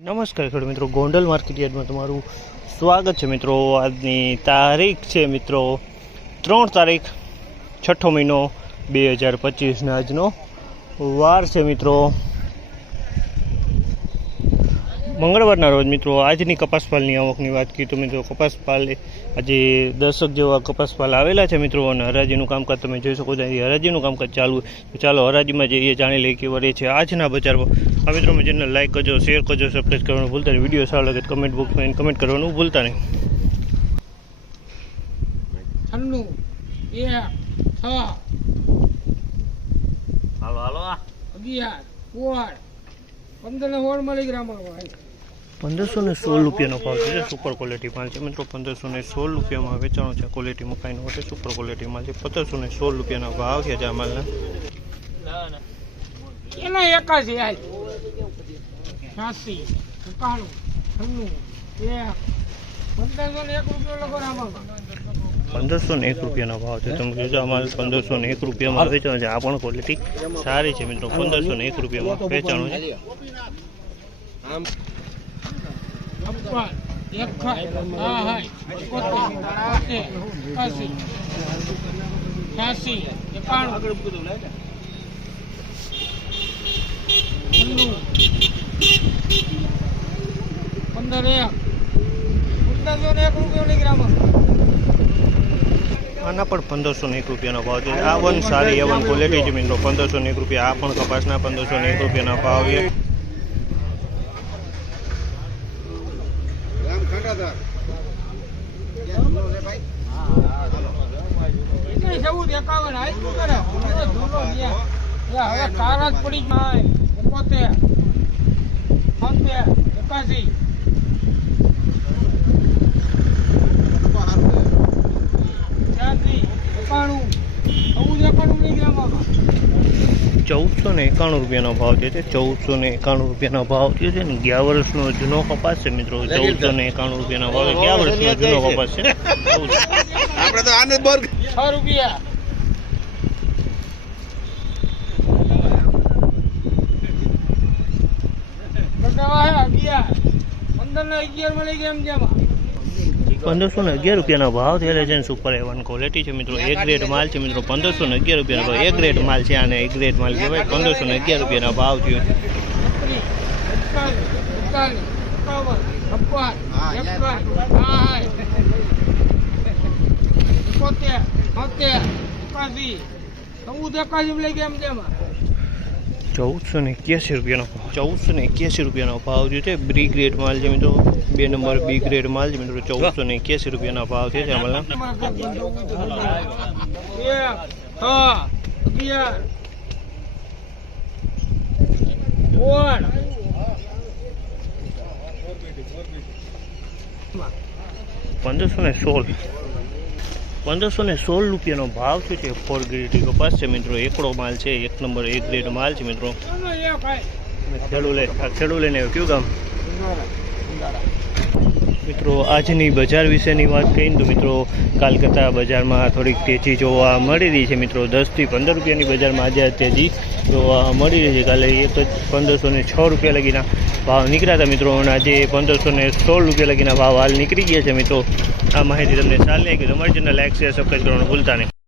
નમસ્કાર ખેડૂત મિત્રો, ગોંડલ માર્કેટયાર્ડમાં તમારું સ્વાગત છે મિત્રો. આજની તારીખ છે મિત્રો, ત્રણ તારીખ, છઠ્ઠો મહિનો બે હજાર પચીસના આજનો વાર છે મિત્રો. મંગળવારના રોજ મિત્રો આજની કપાસપાલની આવકની વાત કરી તો મિત્રો કપાસપાલ આજે દર્શક જેવા કપાસપાલ આવેલા છે મિત્રો અને હરાજીનું કામકાજ તમે જોઈ શકો છો. અહીં હરાજીનું કામકાજ ચાલુ તો ચાલો હરાજીમાં જઈએ જાણી લઈએ કેવા રહે છે આજના બજારમાં આ મિત્રો મેં ચેનલ લાઈક કરજો શેર કરજો સબસ્ક્રાઈબ કરવાનું ભૂલતા નહીં. વીડિયો સારો લાગે કમેન્ટ બોક્સમાં કમેન્ટ કરવાનું ભૂલતા નહીં. છન્નું એક છ. હાલો હાલો. અગિયાર સોળ પંદર ને સોળ મળી ગ્રામમાં ભાઈ પંદરસો ને સોળ રૂપિયાનો ભાવ છે સુપર ક્વોલિટી માલ છે. મિત્રો પંદરસો ને સોળ રૂપિયામાં વેચાણો છે ક્વોલિટી મકાઈનો માટે સુપર ક્વોલિટી માલ છે. પંદરસો ને સોળ રૂપિયાનો ભાવ છે આ માલના. એના એકાશી આજ. છ્યાસી એકાણું છન્નું એક. પંદરસો ને એક રૂપિયો લખો રામામાં પંદરસો ને એક રૂપિયાનો ભાવ છે. તમે જોજો અમારે પંદરસો ને એક રૂપિયામાં વેચાણો છે. આ પણ ક્વોલિટી સારી છે મિત્રો. પંદરસો ને એક રૂપિયામાં વેચાણો છે. અપવાદ એક ખાય એકોતેર તોતેર એકાશી, છ્યાસી, એકાણું પંદર એક. પંદરસો ને એક રૂપિયો લઈ આના પણ પંદરસો ને એક રૂપિયાનો ભાવ છે. આ વન સારી એવન વન ક્વોલિટી જમીનનો પંદરસો ને એક રૂપિયા. આ પણ કપાસના પંદરસો ને એક રૂપિયાના ભાવ છે. ચૌદ એકાવન કરે? હવે તારા જ પડી. જાય એકોતેર. છોતેર એકાશી છ્યાસી એકાણું ચૌદ એકાણું ની ગ્રામમાં ચૌદસો ને એકાણું રૂપિયાનો ભાવ છે. ચૌદસો ને એકાણું રૂપિયાનો ભાવ થયો છે ને ગયા વર્ષનો જૂનો કપાસ છે મિત્રો. ચૌદસો ને એકાણું રૂપિયાનો ભાવ ગયા વર્ષનો જૂનો કપાસ છે. આપણે તો આને બર્ગ છ રૂપિયા. પંદર ને અગિયાર મળી ગયા એમ જેમાં. પંદરસો ને અગિયાર રૂપિયાનો ભાવ થયેલો છે સુપર એવન ક્વોલિટી છે મિત્રો. એક ગ્રેડ માલ છે મિત્રો. પંદરસો ને અગિયાર રૂપિયાનો ભાવ. એક ગ્રેડ માલ છે અને એક ગ્રેડ માલ કહેવાય. પંદરસો ને અગિયાર રૂપિયાનો ભાવ થયો ચૌદ, એકાશી લઈ ગયા એમ જેમાં ચૌદસો ને એક્યાસી રૂપિયાનો ચૌદસો ને એક્યાસી રૂપિયાનો ભાવ જે છે. બી ગ્રેડ માલ છે મિત્રો. બે નંબર બી ગ્રેડ માલ છે મિત્રો. ચૌદસો ને એક્યાસી રૂપિયાનો ભાવ છે અમારા પંદરસો ને સોળ. પંદરસો ને સોળ રૂપિયાનો ભાવ છે ફોર ગ્રેડ કપાસ છે. મિત્રો એકડો માલ છે એક નંબર એક ગ્રેડ માલ છે મિત્રો. આનો એક આય. ખેડૂ લે આ ખેડૂ લઈને આવ્યો. કયું ગામ? મિત્રો, આજની બજાર વિશેની વાત કહીને તો મિત્રો, કાલકત્તા બજારમાં થોડીક તેજી જોવા મળી રહી છે મિત્રો. દસથી પંદર રૂપિયાની બજારમાં આજે તેજી જોવા મળી રહી છે. કાલે એક જ પંદરસો ને છ રૂપિયા લગીના ભાવ નીકળ્યા હતા મિત્રો. અને આજે પંદરસો ને સોળ રૂપિયા લગીના ભાવ હાલ નીકળી ગયા છે મિત્રો. આ માહિતી તમને સારી લાગી તો અમારી ચેનલ લાઈક, શેર સબસ્ક્રાઈબ કરવાનું ભૂલતા નહીં.